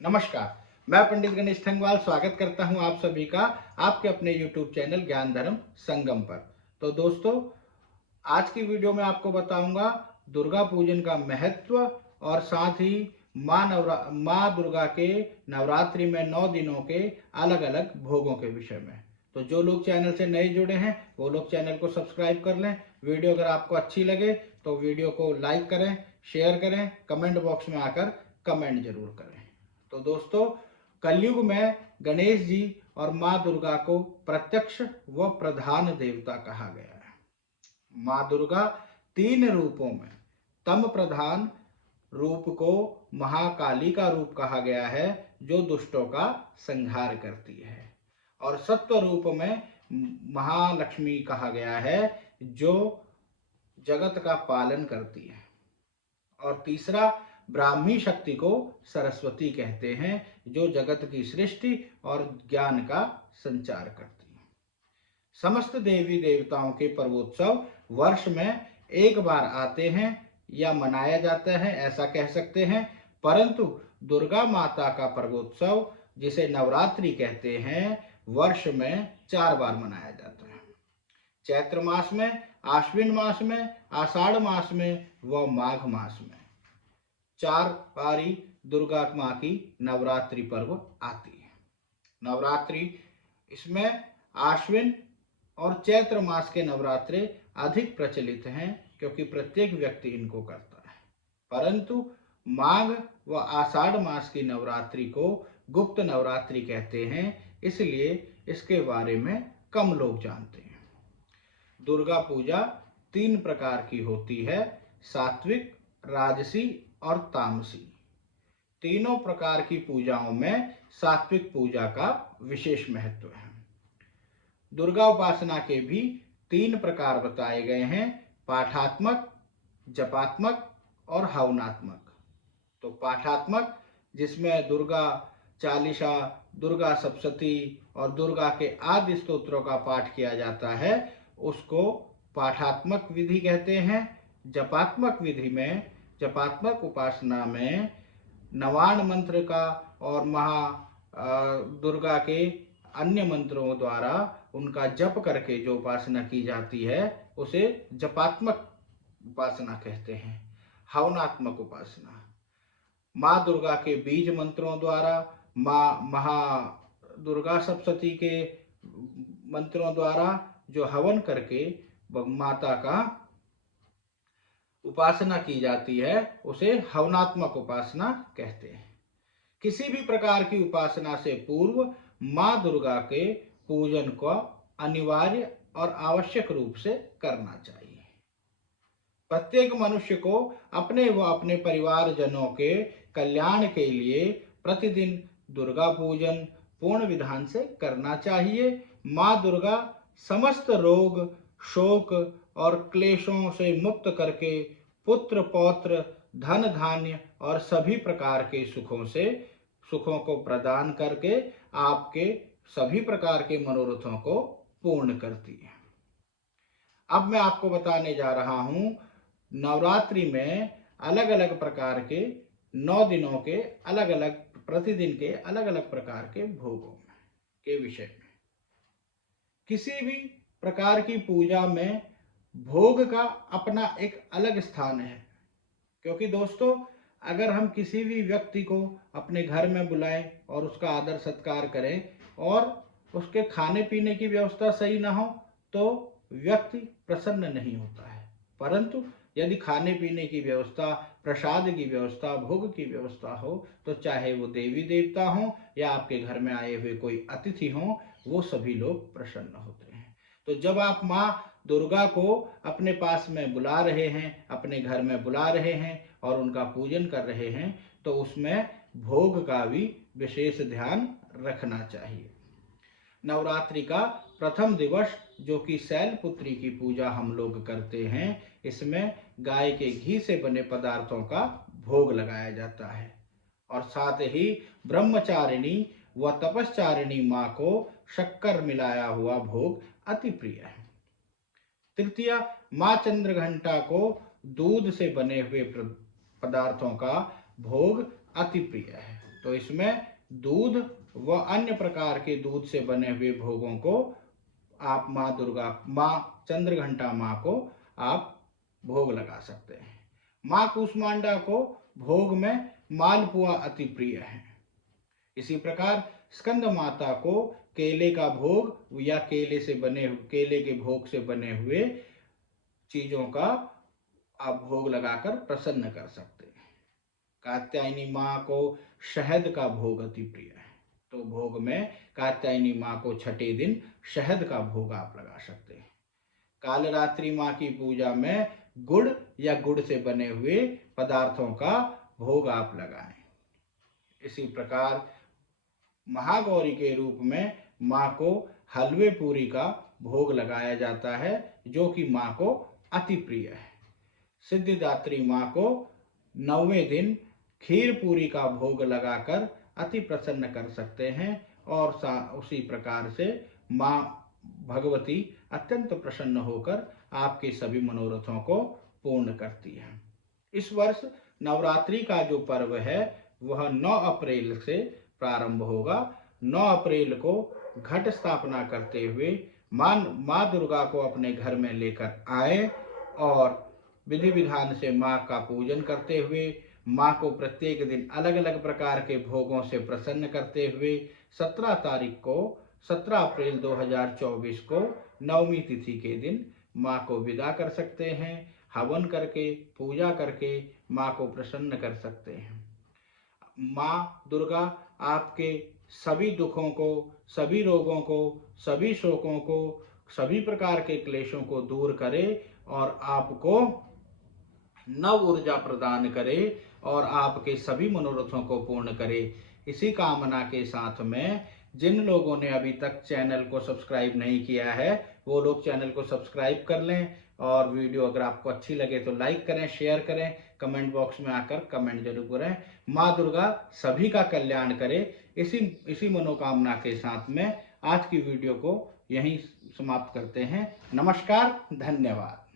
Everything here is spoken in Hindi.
नमस्कार। मैं पंडित गणेश ठंगवाल स्वागत करता हूं आप सभी का आपके अपने YouTube चैनल ज्ञान धर्म संगम पर। तो दोस्तों, आज की वीडियो में आपको बताऊंगा दुर्गा पूजन का महत्व और साथ ही माँ दुर्गा के नवरात्रि में 9 दिनों के अलग अलग भोगों के विषय में। तो जो लोग चैनल से नए जुड़े हैं वो लोग चैनल को सब्सक्राइब कर लें। वीडियो अगर आपको अच्छी लगे तो वीडियो को लाइक करें, शेयर करें, कमेंट बॉक्स में आकर कमेंट जरूर करें। तो दोस्तों, कलयुग में गणेश जी और माँ दुर्गा को प्रत्यक्ष व प्रधान देवता कहा गया है। माँ दुर्गा 3 रूपों में तम प्रधान रूप को महाकाली का रूप कहा गया है, जो दुष्टों का संहार करती है, और सत्व रूप में महालक्ष्मी कहा गया है, जो जगत का पालन करती है, और तीसरा ब्राह्मी शक्ति को सरस्वती कहते हैं, जो जगत की सृष्टि और ज्ञान का संचार करती है। समस्त देवी देवताओं के पर्वोत्सव वर्ष में एक बार आते हैं या मनाया जाता है, ऐसा कह सकते हैं। परंतु दुर्गा माता का पर्वोत्सव, जिसे नवरात्रि कहते हैं, वर्ष में 4 बार मनाया जाता है। चैत्र मास में, आश्विन मास में, आषाढ़ मास में व माघ मास में 4 बारी दुर्गा माँ की नवरात्रि पर्व आती है। नवरात्रि इसमें आश्विन और चैत्र मास के नवरात्रे अधिक प्रचलित हैं, क्योंकि प्रत्येक व्यक्ति इनको करता है। परंतु माघ व आषाढ़ मास की नवरात्रि को गुप्त नवरात्रि कहते हैं, इसलिए इसके बारे में कम लोग जानते हैं। दुर्गा पूजा 3 प्रकार की होती है: सात्विक, राजसी और तामसी। तीनों प्रकार की पूजाओं में सात्विक पूजा का विशेष महत्व है। दुर्गा उपासना के भी 3 प्रकार बताए गए हैं: पाठात्मक, जपात्मक और हवनात्मक। तो पाठात्मक, जिसमें दुर्गा चालीसा, दुर्गा सप्तशती और दुर्गा के आदि स्तोत्रों का पाठ किया जाता है, उसको पाठात्मक विधि कहते हैं। जपात्मक विधि में, जपात्मक उपासना में नवान मंत्र का और दुर्गा के अन्य मंत्रों द्वारा उनका जप करके जो उपासना की जाती है, उसे जपात्मक उपासना कहते हैं। हवनात्मक उपासना माँ दुर्गा के बीज मंत्रों द्वारा, महा दुर्गा सप्तशती के मंत्रों द्वारा जो हवन करके माता का उपासना की जाती है, उसे हवनात्मक उपासना कहते हैं। किसी भी प्रकार की उपासना से पूर्व माँ दुर्गा के पूजन को अनिवार्य और आवश्यक रूप से करना चाहिए। प्रत्येक मनुष्य को अपने व अपने परिवारजनों के कल्याण के लिए प्रतिदिन दुर्गा पूजन पूर्ण विधान से करना चाहिए। माँ दुर्गा समस्त रोग, शोक और क्लेशों से मुक्त करके पुत्र, पौत्र, धन, धान्य और सभी प्रकार के सुखों को प्रदान करके आपके सभी प्रकार के मनोरथों को पूर्ण करती है। अब मैं आपको बताने जा रहा हूं नवरात्रि में अलग अलग प्रकार के 9 दिनों के अलग अलग, प्रतिदिन के अलग अलग प्रकार के भोगों के विषय में। किसी भी प्रकार की पूजा में भोग का अपना एक अलग स्थान है, क्योंकि दोस्तों, अगर हम किसी भी व्यक्ति को अपने घर में बुलाएं और उसका आदर सत्कार करें और उसके खाने पीने की व्यवस्था सही ना हो, तो व्यक्ति प्रसन्न नहीं होता है। परंतु यदि खाने पीने की व्यवस्था, प्रसाद की व्यवस्था, भोग की व्यवस्था हो, तो चाहे वो देवी देवता हो या आपके घर में आए हुए कोई अतिथि हो, वो सभी लोग प्रसन्न होते हैं। तो जब आप माँ दुर्गा को अपने पास में बुला रहे हैं, अपने घर में बुला रहे हैं और उनका पूजन कर रहे हैं, तो उसमें भोग का भी विशेष ध्यान रखना चाहिए। नवरात्रि का प्रथम दिवस, जो कि शैलपुत्री की पूजा हम लोग करते हैं, इसमें गाय के घी से बने पदार्थों का भोग लगाया जाता है, और साथ ही ब्रह्मचारिणी व तपस्चारिणी माँ को शक्कर मिलाया हुआ भोग अति प्रिय है। तृतीया, माँ चंद्रघंटा को दूध से बने हुए पदार्थों का भोग अति प्रिय है। तो इसमें दूध व अन्य प्रकार के दूध से बने हुए भोगों को आप माँ दुर्गा, माँ चंद्रघंटा माँ को आप भोग लगा सकते हैं। माँ कूष्मांडा को भोग में मालपुआ अति प्रिय है। इसी प्रकार स्कंद माता को केले का भोग या केले के भोग से बने हुए चीजों का आप भोग लगाकर प्रसन्न कर सकते हैं। कात्यायनी माँ को शहद का भोग अति प्रिय है, तो भोग में कात्यायनी माँ को छठे दिन शहद का भोग आप लगा सकते हैं। कालरात्रि माँ की पूजा में गुड़ या गुड़ से बने हुए पदार्थों का भोग आप लगाएं। इसी प्रकार महागौरी के रूप में माँ को हलवे पूरी का भोग लगाया जाता है, जो कि माँ को अति प्रिय है। सिद्धिदात्री माँ को 9वें दिन खीर पूरी का भोग लगाकर अति प्रसन्न कर सकते हैं और उसी प्रकार से माँ भगवती अत्यंत प्रसन्न होकर आपके सभी मनोरथों को पूर्ण करती है। इस वर्ष नवरात्रि का जो पर्व है वह 9 अप्रैल से प्रारंभ होगा। 9 अप्रैल को घट स्थापना करते हुए माँ दुर्गा को अपने घर में लेकर आए और विधि विधान से माँ का पूजन करते हुए माँ को प्रत्येक दिन अलग अलग प्रकार के भोगों से प्रसन्न करते हुए 17 अप्रैल 2024 को नवमी तिथि के दिन माँ को विदा कर सकते हैं। हवन करके पूजा करके माँ को प्रसन्न कर सकते हैं। माँ दुर्गा आपके सभी दुखों को, सभी रोगों को, सभी शोकों को, सभी प्रकार के क्लेशों को दूर करे और आपको नव ऊर्जा प्रदान करे और आपके सभी मनोरथों को पूर्ण करे। इसी कामना के साथ में जिन लोगों ने अभी तक चैनल को सब्सक्राइब नहीं किया है वो लोग चैनल को सब्सक्राइब कर लें और वीडियो अगर आपको अच्छी लगे तो लाइक करें, शेयर करें, कमेंट बॉक्स में आकर कमेंट जरूर करें। माँ दुर्गा सभी का कल्याण करे। इसी मनोकामना के साथ में आज की वीडियो को यहीं समाप्त करते हैं। नमस्कार, धन्यवाद।